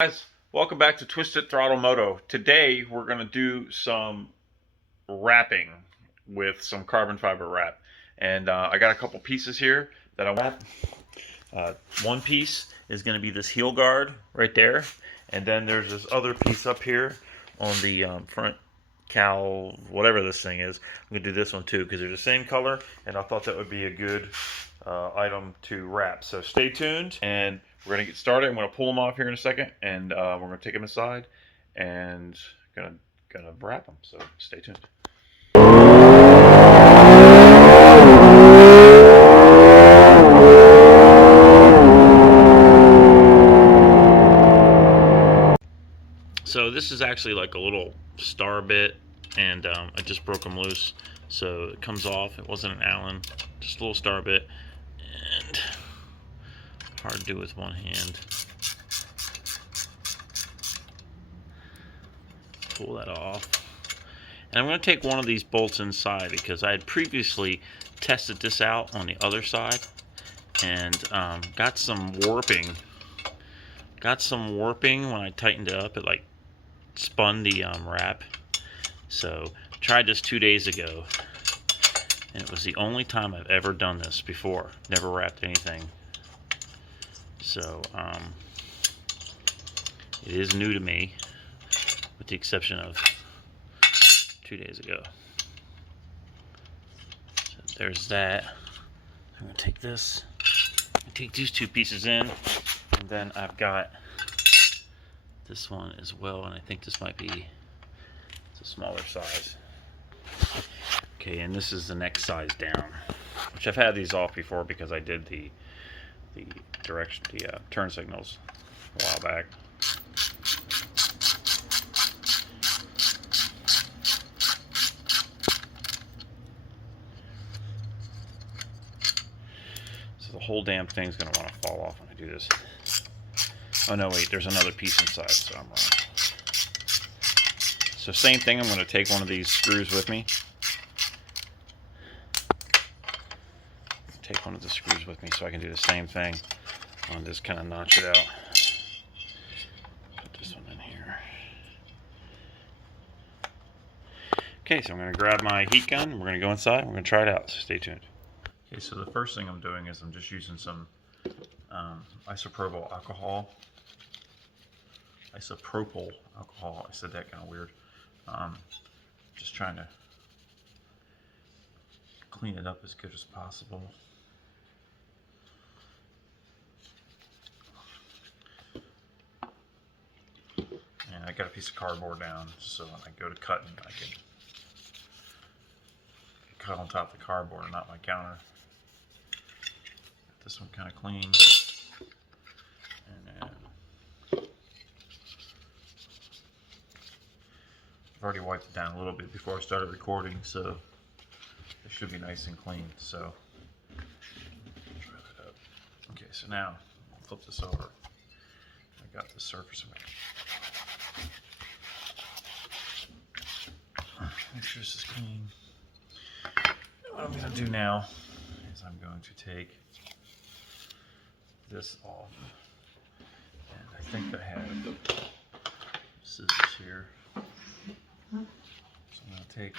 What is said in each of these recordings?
Guys, welcome back to Twisted Throttle Moto. Today we're going to do some wrapping with some carbon fiber wrap. And I got a couple pieces here that I want. One piece is going to be this heel guard right there. And then there's this other piece up here on the front cowl, whatever this thing is. I'm going to do this one too because they're the same color. And I thought that would be a good item to wrap. So stay tuned and we're going to get started. I'm going to pull them off here in a second and we're going to take them aside and gonna wrap them. So stay tuned. So this is actually like a little star bit, and I just broke them loose, so it comes off. It wasn't an Allen, just a little star bit, and hard to do with one hand. Pull that off, and I'm going to take one of these bolts inside because I had previously tested this out on the other side and got some warping. Got some warping when I tightened it up. It like spun the wrap. So tried this 2 days ago, and it was the only time I've ever done this before. Never wrapped anything. So it is new to me, with the exception of 2 days ago. So there's that. I'm gonna take this, take these two pieces in, and then I've got this one as well, and I think this might be a smaller size. Okay, and this is the next size down, which I've had these off before because I did the turn signals a while back. So the whole damn thing's gonna want to fall off when I do this. Oh no, wait, there's another piece inside, so I'm wrong. So same thing, I'm going to take one of these screws with me. Take one of the screws with me so I can do the same thing. I'll just kind of notch it out. Put this one in here. Okay, so I'm going to grab my heat gun. We're going to go inside. We're going to try it out, so stay tuned. Okay, so the first thing I'm doing is I'm just using some isopropyl alcohol. Isopropyl alcohol. I said that kind of weird. Just trying to clean it up as good as possible. And I got a piece of cardboard down so when I go to cutting, I can cut on top of the cardboard and not my counter. Got this one kind of clean. And then I've already wiped it down a little bit before I started recording, so it should be nice and clean. So try that up. Okay, so now I'll flip this over. I got the surface of it. Make sure this is clean. What I'm going to do now is I'm going to take this off. And I think I have scissors here. So I'm going to take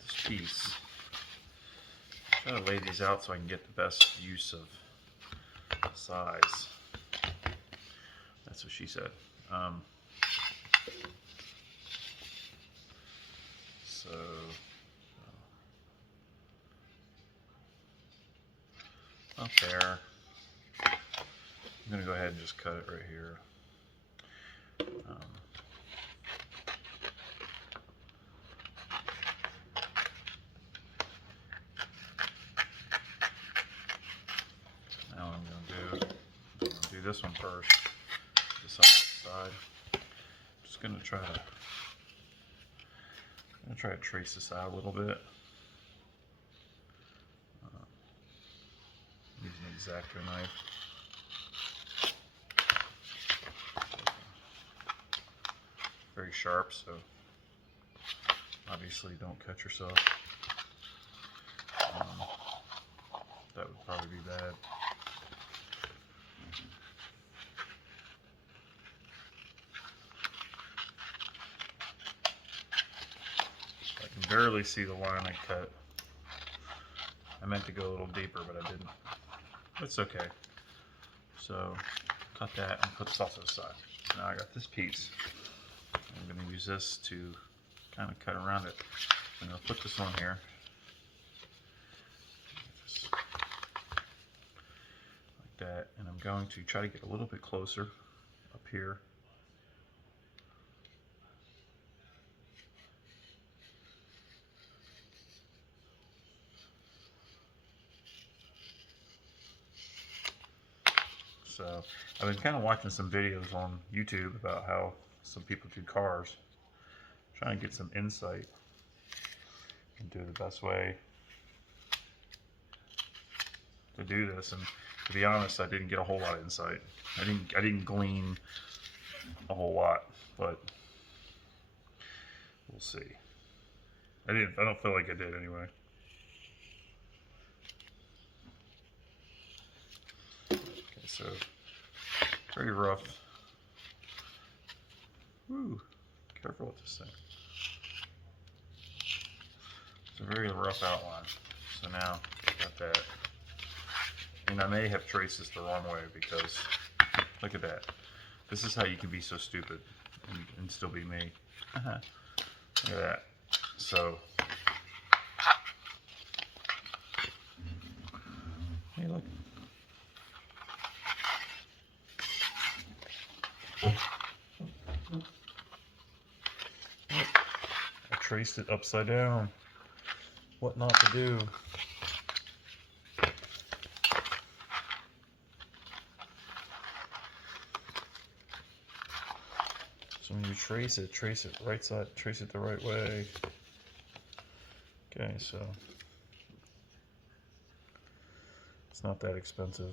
this piece, try to lay these out so I can get the best use of size. That's what she said. So up there. I'm going to go ahead and just cut it right here. Now what I'm going to do this one first. This on the side. I'm just going to try to trace this out a little bit. Using an X-Acto knife. Very sharp, so obviously don't cut yourself. That would probably be bad. barely see the line I cut. I meant to go a little deeper, but I didn't. It's okay. So cut that and put this off to the side. So now I got this piece. I'm going to use this to kind of cut around it. I'm going to put this on here. Just like that. And I'm going to try to get a little bit closer up here. So I've been kind of watching some videos on YouTube about how some people do cars, trying to get some insight and do the best way to do this. And to be honest, I didn't get a whole lot of insight. I didn't glean a whole lot, but we'll see. I don't feel like I did anyway. Okay, so very rough. Woo, careful with this thing. It's a very rough outline. So now got that. And I may have traced this the wrong way because look at that. This is how you can be so stupid and still be me. Look at that. So, hey, look. I traced it upside down. What not to do. So when you trace it right side, trace it the right way. Okay, so it's not that expensive.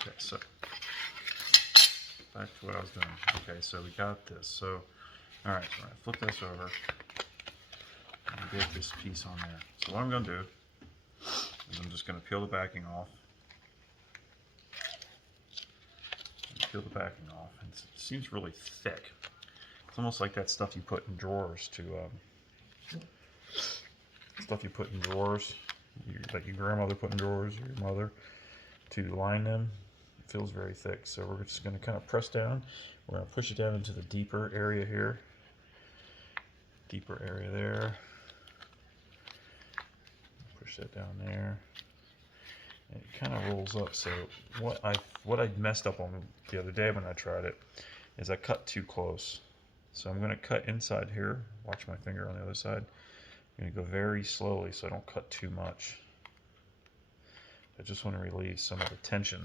Okay, so back to what I was doing. Okay, so we got this. So, all right, so I'm gonna flip this over and get this piece on there. So what I'm gonna do is I'm just gonna peel the backing off. Peel the backing off. And it seems really thick. It's almost like that stuff you put in drawers to like your grandmother put in drawers, or your mother, to line them. It feels very thick, so we're just going to kind of press down. We're going to push it down into the deeper area here, deeper area there. Push that down there. And it kind of rolls up. So what I messed up on the other day when I tried it is I cut too close. So I'm going to cut inside here. Watch my finger on the other side. I'm going to go very slowly so I don't cut too much. I just want to relieve some of the tension.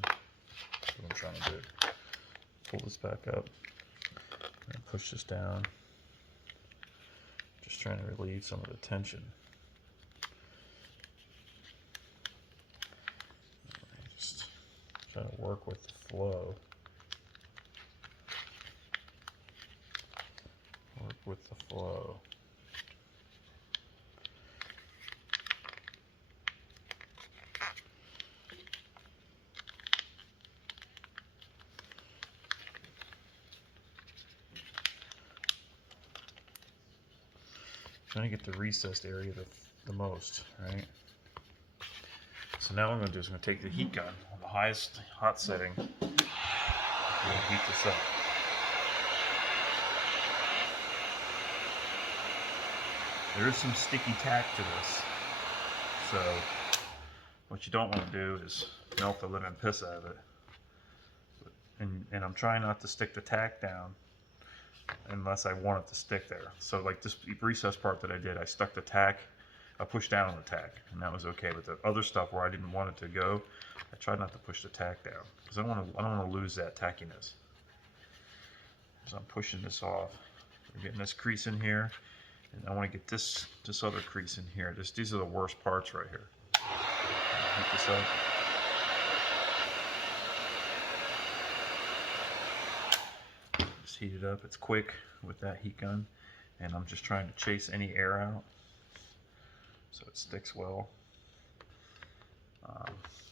That's what I'm trying to do. Pull this back up and push this down. Just trying to relieve some of the tension. Just trying to work with the flow. Work with the flow. Trying to get the recessed area the most, right? So now what I'm going to do is I'm going to take the heat gun on the highest hot setting and heat this up. There is some sticky tack to this, so what you don't want to do is melt the living piss out of it. And I'm trying not to stick the tack down unless I want it to stick there. So like this recessed part that I did, I stuck the tack, I pushed down on the tack, and that was okay. But the other stuff where I didn't want it to go, I tried not to push the tack down because I don't want to lose that tackiness. So I'm pushing this off. We're getting this crease in here, and I want to get this other crease in here. These are the worst parts right here. heat this up. Just heat it up. It's quick with that heat gun, and I'm just trying to chase any air out so it sticks well.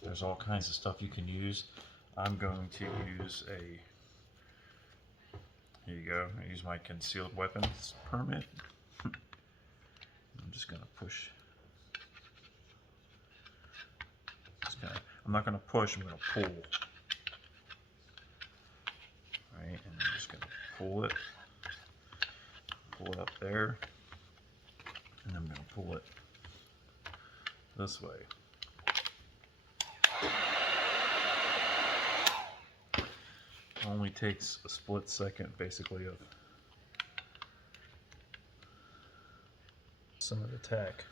There's all kinds of stuff you can use. I'm going to use here you go, I use my concealed weapons permit. I'm just going to push. I'm not going to push, I'm going to pull. Alright, and I'm just going to pull it up there, and I'm going to pull it this way. It only takes a split second basically of some of the tack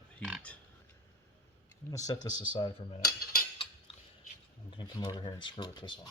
of heat. I'm going to set this aside for a minute. I'm going to come over here and screw with this one.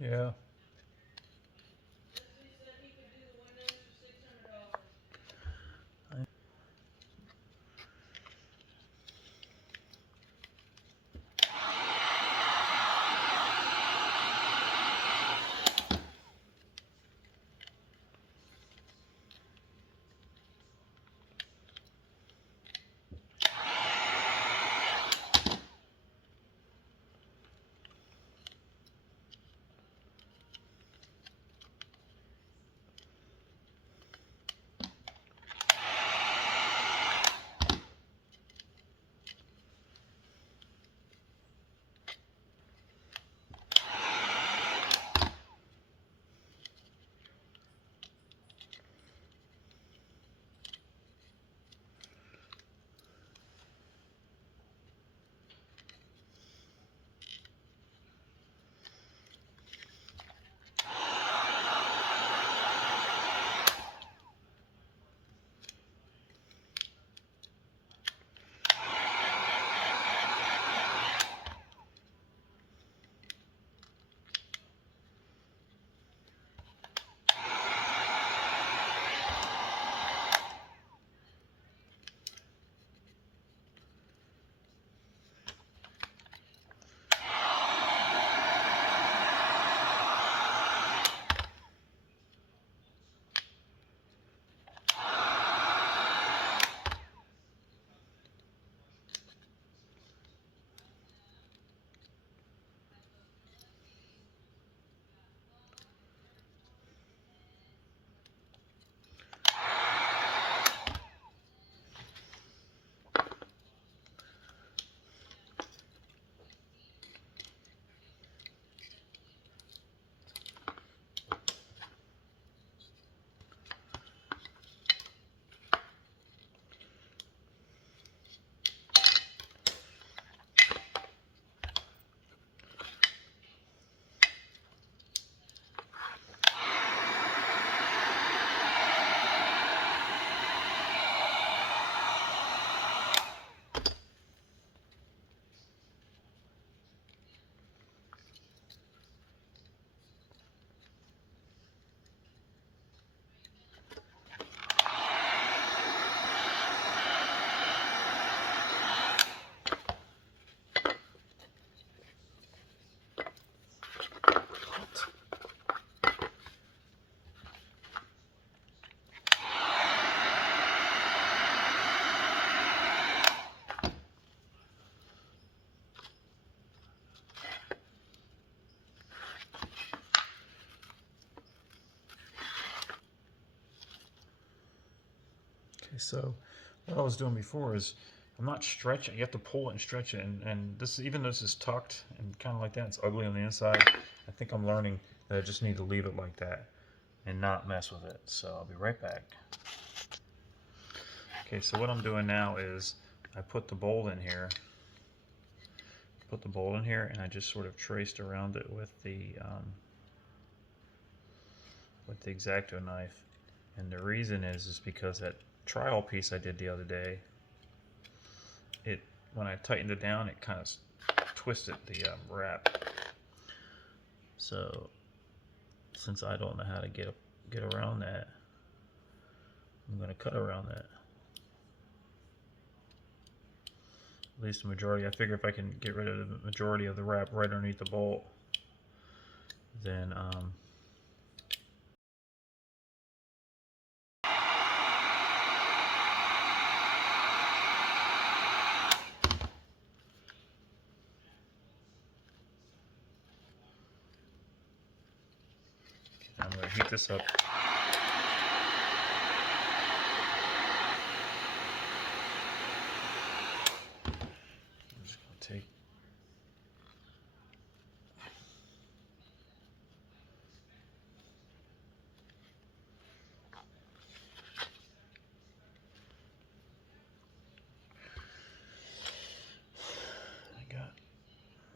Yeah. So what I was doing before is I'm not stretching. You have to pull it and stretch it, and this, even though this is tucked and kind of like that, it's ugly on the inside. I think I'm learning that I just need to leave it like that and not mess with it. So I'll be right back. Okay, so what I'm doing now is I put the bolt in here. And I just sort of traced around it with the X-Acto knife. And the reason is because that trial piece I did the other day, when I tightened it down, it kind of twisted the wrap. So since I don't know how to get around that, I'm going to cut around that. At least the majority. I figure if I can get rid of the majority of the wrap right underneath the bolt, then I'm going to heat this up. I'm just going to take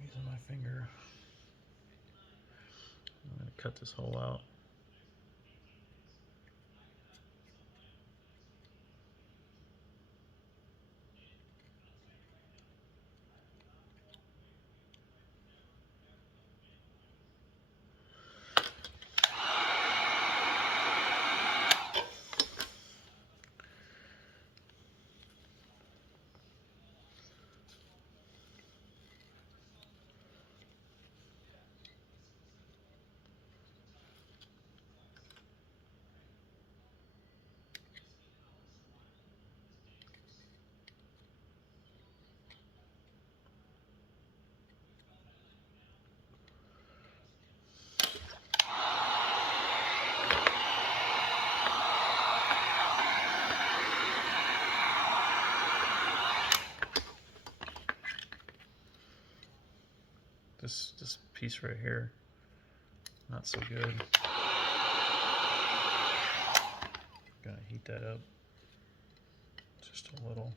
using my finger. I'm going to cut this hole out. This piece right here, not so good. Gonna heat that up just a little.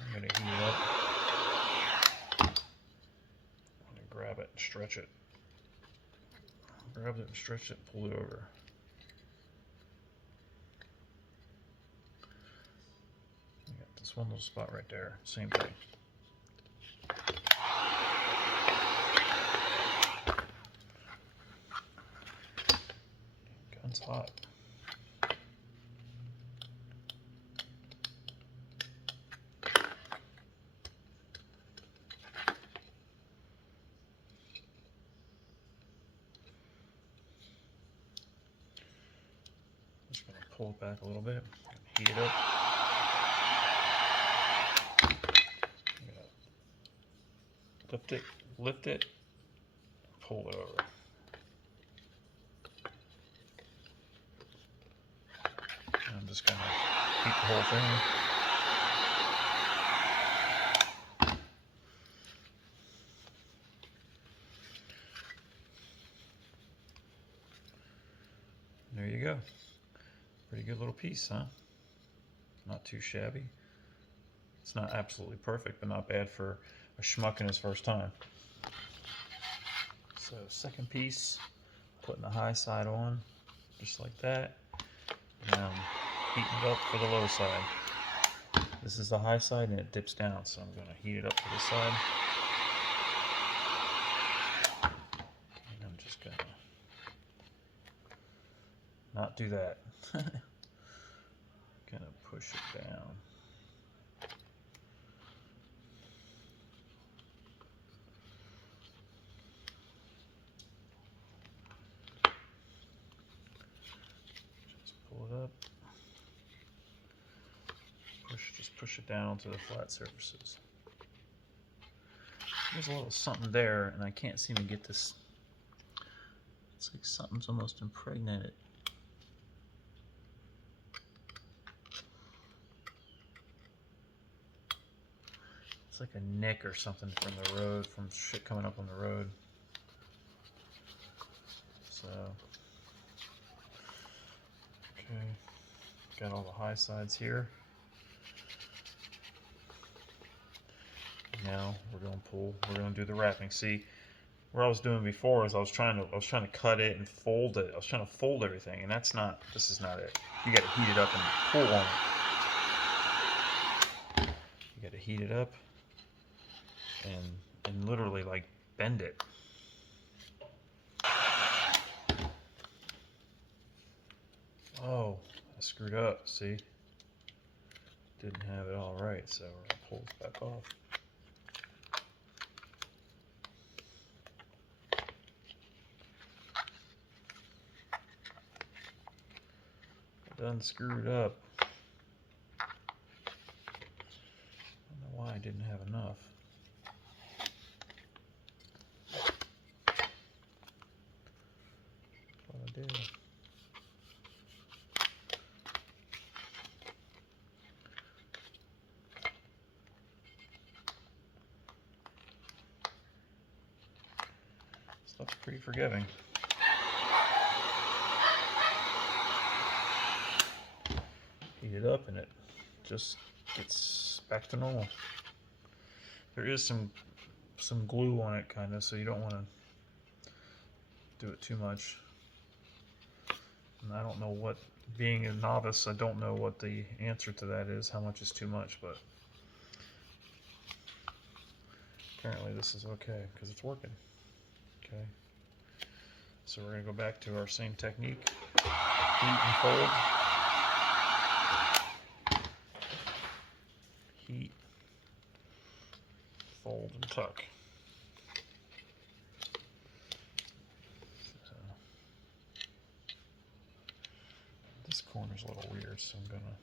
I'm gonna heat it up. I'm gonna grab it and stretch it. Grab it and stretch it, pull it over. I got this one little spot right there, same thing. Gun's hot. Just gonna pull it back a little bit, heat it up. Lift it, pull it over. And I'm just gonna heat the whole thing. There you go. Pretty good little piece, huh? Not too shabby. It's not absolutely perfect, but not bad for a schmuck in his first time. So second piece, putting the high side on, just like that. And I'm heating it up for the low side. This is the high side and it dips down, so I'm going to heat it up to this side. And I'm just going to not do that. Gonna push it down. Just pull it up. Just push it down to the flat surfaces. There's a little something there, and I can't seem to get this It's like something's almost impregnated. It's like a nick or something from the road, from shit coming up on the road. So, okay, got all the high sides here. Now we're gonna do the wrapping. See, what I was doing before is I was trying to cut it and fold it. I was trying to fold everything, and this is not it. You gotta heat it up and pull on it. You gotta heat it up and literally like bend it. Oh, I screwed up, see? Didn't have it all right, so we're gonna pull this back off. Done screwed up. I don't know why I didn't have enough. What I did. Stuff's pretty forgiving. Heat it up and it just gets back to normal. There is some glue on it, kind of, so you don't want to do it too much. And I don't know what, being a novice, I don't know what the answer to that is, how much is too much, but apparently this is okay because it's working. Okay, so we're going to go back to our same technique, heat and fold. Heat, fold, and tuck. So, this corner's a little weird, so I'm gonna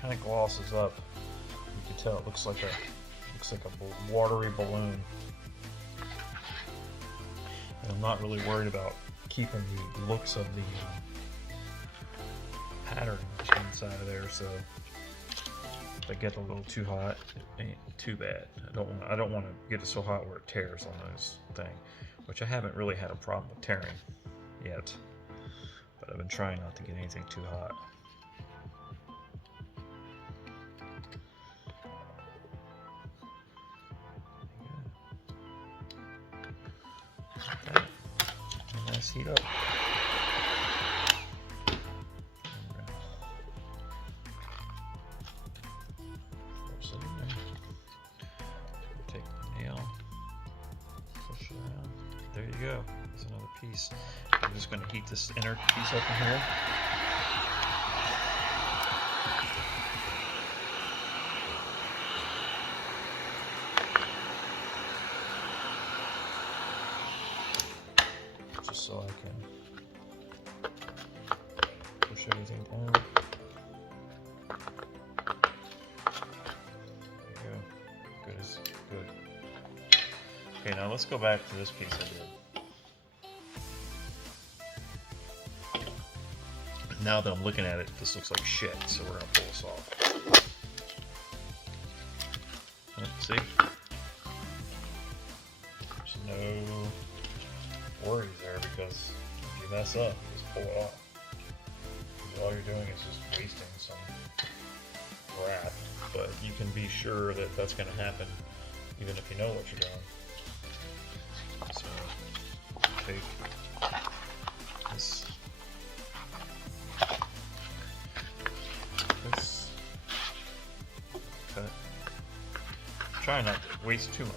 kind of glosses up. You can tell it looks like a watery balloon. And I'm not really worried about keeping the looks of the pattern inside of there. So if I get a little too hot, it ain't too bad. I don't want to get it so hot where it tears on this thing, which I haven't really had a problem with tearing yet. But I've been trying not to get anything too hot. Nice heat up. Force it in there. Take the nail, push it around. There you go. There's another piece. I'm just going to heat this inner piece up in here. Just so I can touch anything down. There you go. Good as good. Okay, now let's go back to this piece I did. Now that I'm looking at it, this looks like shit, so we're gonna pull this off. See? There's no worries there, because if you mess up, you just pull it off. Because all you're doing is just wasting some wrap, but you can be sure that that's going to happen even if you know what you're doing. So take this, cut. Try not to waste too much.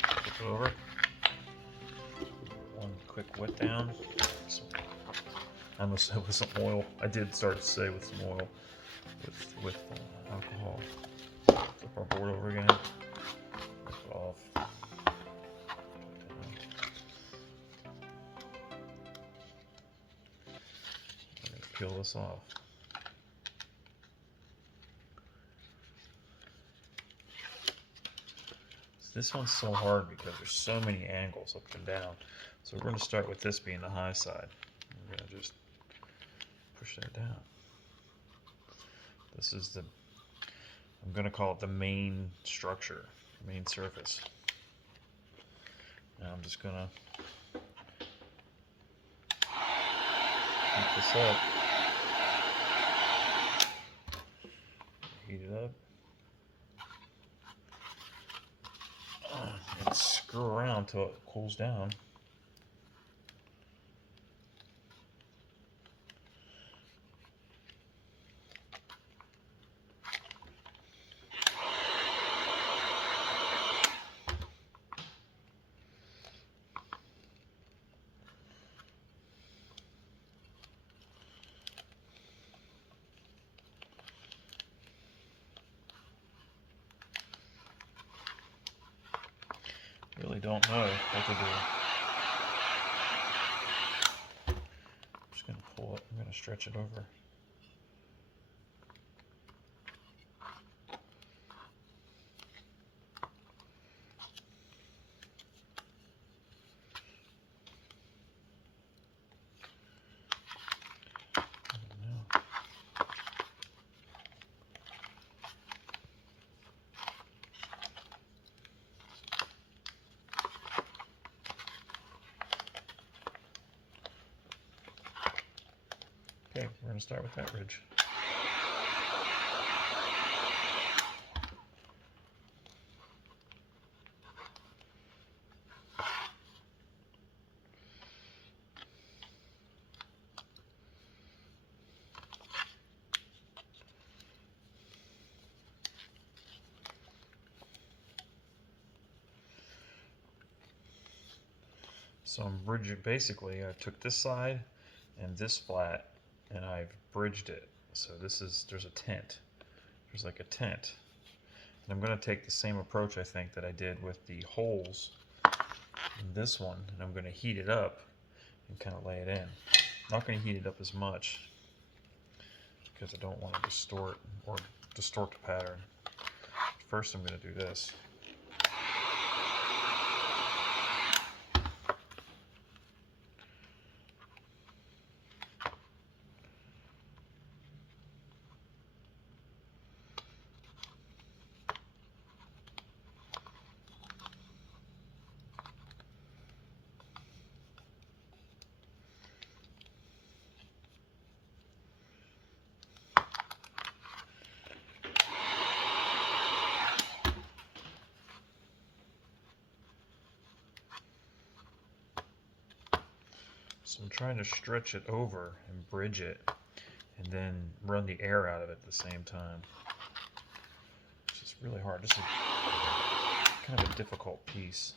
Flip it over. One quick wet down. I must have with some oil. I did start to say with some oil, with alcohol. Flip our board over again. Flip it off. Peel this off. This one's so hard because there's so many angles up and down. So we're going to start with this being the high side. We're going to just push that down. This is the, I'm going to call it the main structure, main surface. Now I'm just going to heat this up. Heat it up. And screw around till it cools down. Really don't know what to do. I'm just going to pull it, I'm going to stretch it over. Okay, we're going to start with that ridge. So I'm bridging, basically I took this side and this flat and I've bridged it. So this is, there's a tent. There's like a tent. And I'm going to take the same approach I think that I did with the holes in this one, and I'm going to heat it up and kind of lay it in. I'm not going to heat it up as much because I don't want to distort the pattern. First I'm going to do this. So I'm trying to stretch it over and bridge it, and then run the air out of it at the same time. It's just really hard. This is kind of a difficult piece.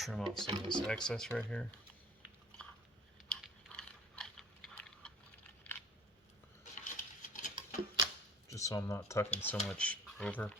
trim off some of this excess right here. Just so I'm not tucking so much over.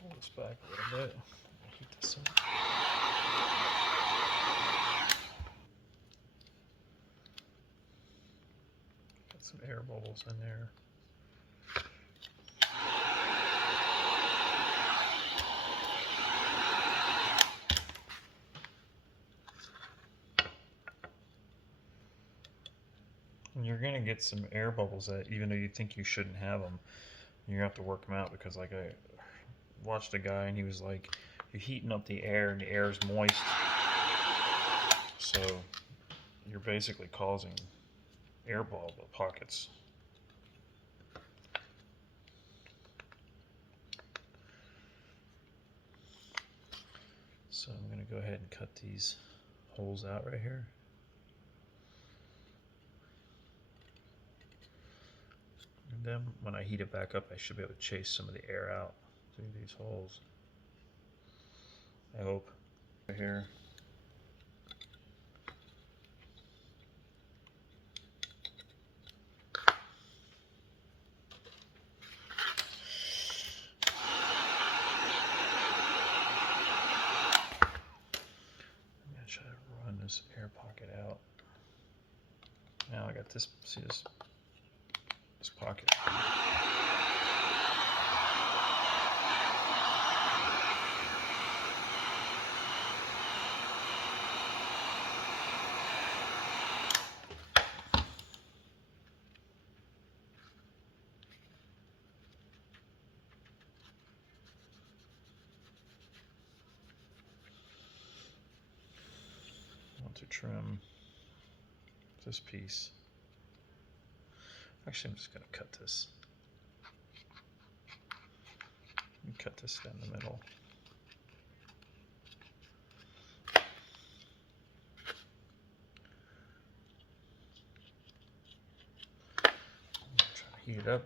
Pull this back a little bit. Heat this up. Got some air bubbles in there. And you're gonna get some air bubbles that, even though you think you shouldn't have them, you're gonna have to work them out, because like I watched a guy and he was like, you're heating up the air and the air is moist, so you're basically causing air bubble pockets. So I'm gonna go ahead and cut these holes out right here. And then when I heat it back up, I should be able to chase some of the air out through these holes. I hope. Right here. I'm gonna try to run this air pocket out. Now I got this, see this pocket. I want to trim this piece. Actually, I'm just going to cut this. Cut this down the middle. I'm trying to heat it up.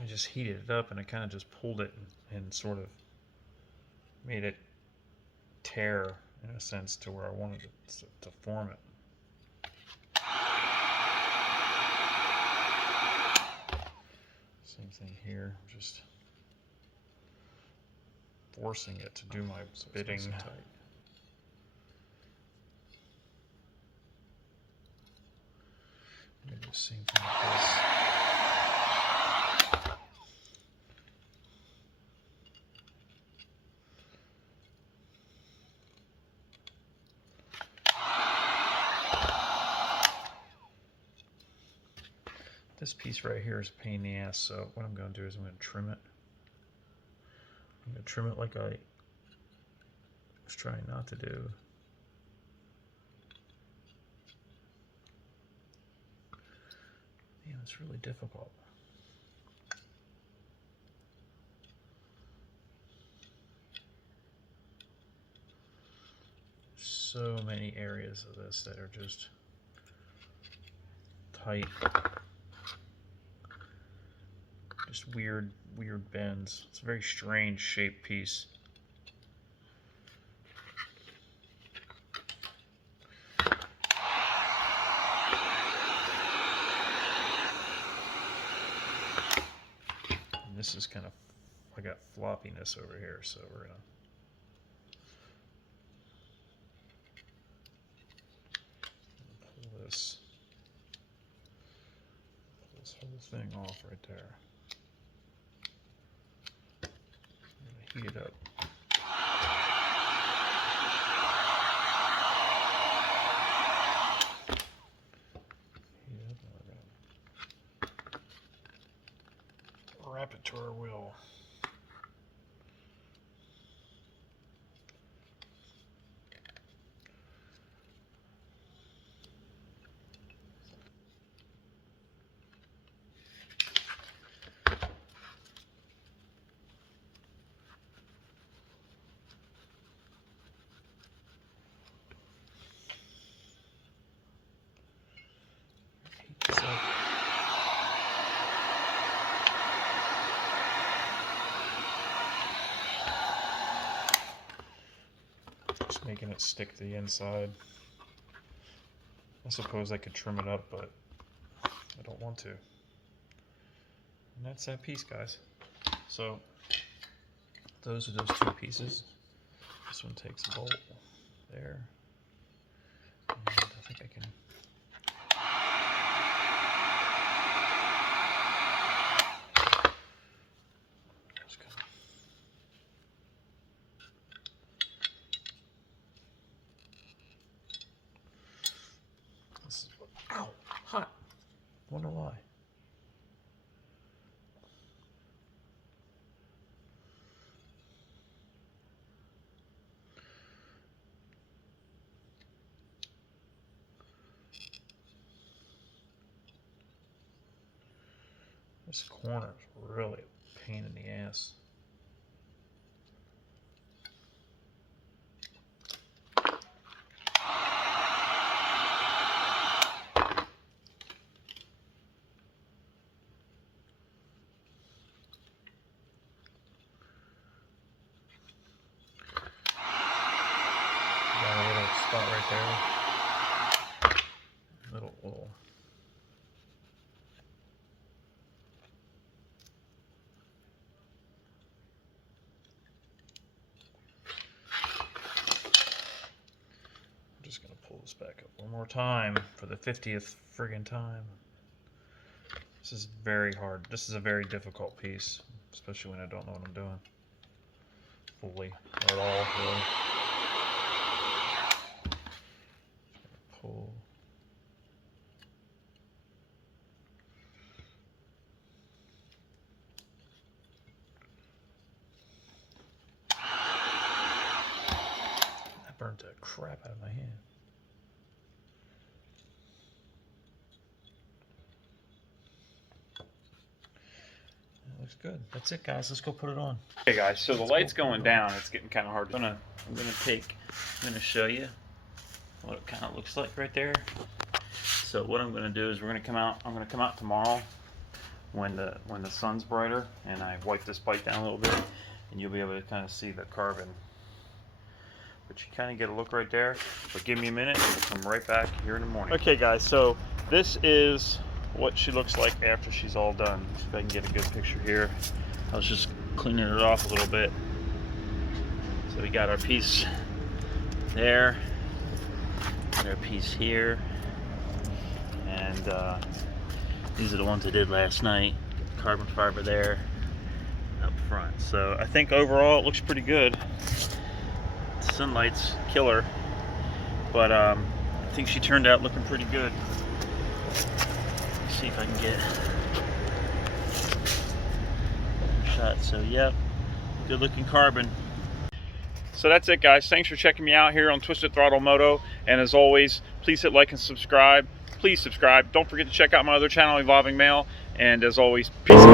I just heated it up and I kind of just pulled it and sort of made it tear in a sense to where I wanted it to form it. Same thing here, just forcing it to do my bidding. Tight. I'm gonna do the same thing with this. This piece right here is a pain in the ass, so what I'm going to do is I'm going to trim it. I'm going to trim it like I was trying not to do. Damn, it's really difficult. So many areas of this that are just tight. Just weird bends. It's a very strange shaped piece. And this is kind of, I got floppiness over here, so we're gonna pull this whole thing off right there. I'm gonna heat it up. Wrap it to our wheel. Heat this up. Just making it stick to the inside. I suppose I could trim it up, but I don't want to. And that's that piece, guys. So those are those two pieces. This one takes a bolt there. And I think I can. Just kind of. This is what. Ow! Hot! Wonder why. This corner is really a pain in the ass. Got a little spot right there. Little. I'm just gonna pull this back up one more time for the 50th friggin' time. This is very hard. This is a very difficult piece, especially when I don't know what I'm doing fully or at all. Really. Pull. That burnt the crap out of my hand. That looks good. That's it, guys. Let's go put it on. Okay, guys. So the light's going down. It's getting kind of hard. I'm gonna show you what it kind of looks like right there. So what I'm gonna do is I'm gonna come out tomorrow when the sun's brighter, and I wipe this bite down a little bit, and you'll be able to kind of see the carbon. But you kind of get a look right there. But give me a minute, and we'll come right back here in the morning. Okay, guys. So this is what she looks like after she's all done. See if I can get a good picture here. I was just cleaning it off a little bit. So we got our piece there, got our piece here, and these are the ones I did last night. Carbon fiber there up front. So I think overall it looks pretty good. The sunlight's killer, but I think she turned out looking pretty good. Let's see if I can get a shot. So yep, good looking carbon. So that's it, guys. Thanks for checking me out here on Twisted Throttle Moto, and as always, please hit like and subscribe. please subscribe. Don't forget to check out my other channel, Evolving Male. And as always, peace.